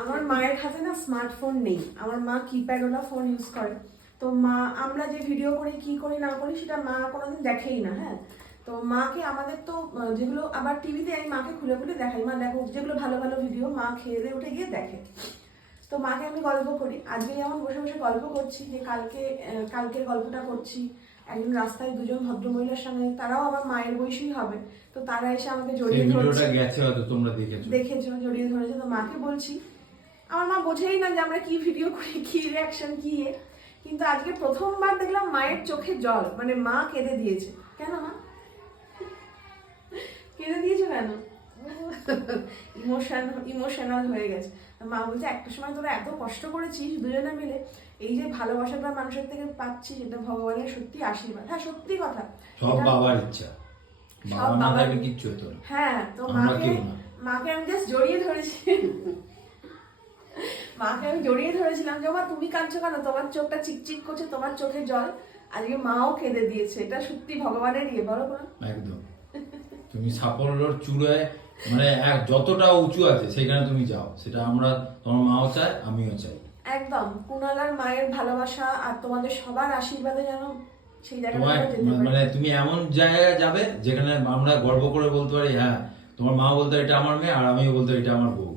আমার মায়ের হাতে না স্মার্টফোন নেই, আমার মা কিপ্যাডওয়ালা ফোন ইউজ করে। তো মা, আমরা যে ভিডিও করি কি করি না করি সেটা মা কোনোদিন দেখেই না। হ্যাঁ, তো মাকে আমাদের তো যেগুলো আবার টিভিতে আমি মাকে খুলে খুলে দেখাই, মা দেখো যেগুলো ভালো ভালো ভিডিও মা খেয়ে দিয়ে উঠে গিয়ে দেখে। তো মাকে আমি গল্প করি, আজকে যেমন বসে বসে গল্প করছি যে কালকের গল্পটা করছি। একজন রাস্তায় দুজন ভদ্রমহিলার সঙ্গে, তারাও আমার মায়ের বয়সী হবে, তো তারা এসে আমাকে জড়িয়ে ধরেছে। গেছে হয়তো তোমরা দেখেছো, জড়িয়ে ধরেছে। তো মাকে বলছি, আমার মা বোঝেই না যে আমরা কি ভিডিও করি, কি রিয়াকশন, কি কিন্তু আজকে প্রথমবার দেখলাম মায়ের চোখে জল, মানে মা কেঁদে দিয়েছে। কেন মা কেঁদে দিয়েছে কেন? ইমোশনাল হয়ে গেছে। মা বলছে একটা সময় তোরা এত কষ্ট করেছিস দুজনে মিলে, এই যে ভালোবাসাটা মানুষের থেকে পাচ্ছিস, এটা ভগবানের সত্যি আশীর্বাদ। হ্যাঁ, সত্যি কথা, সব বাবার ইচ্ছা, বাবা না থাকলে কিচ্ছু হতো না। হ্যাঁ, তো মাকে আমি জাস্ট জড়িয়ে ধরেছি, মাকে আমি জড়িয়ে ধরেছিলাম যে মা তুমি কাঁদছো কেন, তোমার চোখটা চিকচিক করছে, তোমার চোখে জল। আজকে মাও কেঁদে দিয়েছে, এটা সত্যি ভগবানের ইয়ে, বলো না? একদম, তুমি সাফল্যর চূড়ায়, মানে যতটা উঁচু আছে সেখানে তুমি যাও, সেটা আমরা, তোমার মাও চায়, আমিও চাই। একদম, কুণালার মায়ের ভালোবাসা আর তোমাদের সবার আশীর্বাদে যেন সেই জায়গাটা মানে তুমি এমন জায়গায় যাবে যেখানে আমরা গর্ব করে বলতে পারি, হ্যাঁ তোমার মা বলতে এটা আমার মেয়ে, আর আমিও বলতে এটা আমার বউ।